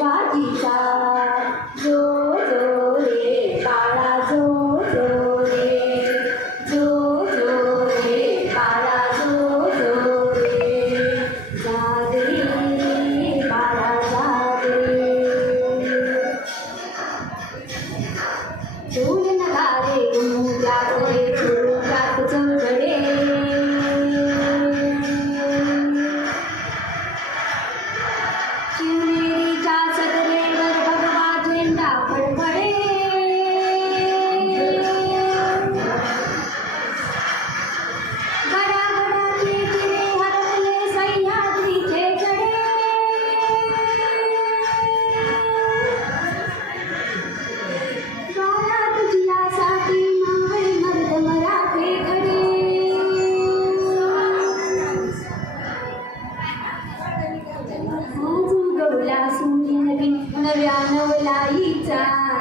বাগিচা জো জো রে পাড়া জো জো রে জো জো রে পাড়া জো জো রে যাদে পাড়া যাদে una veladita.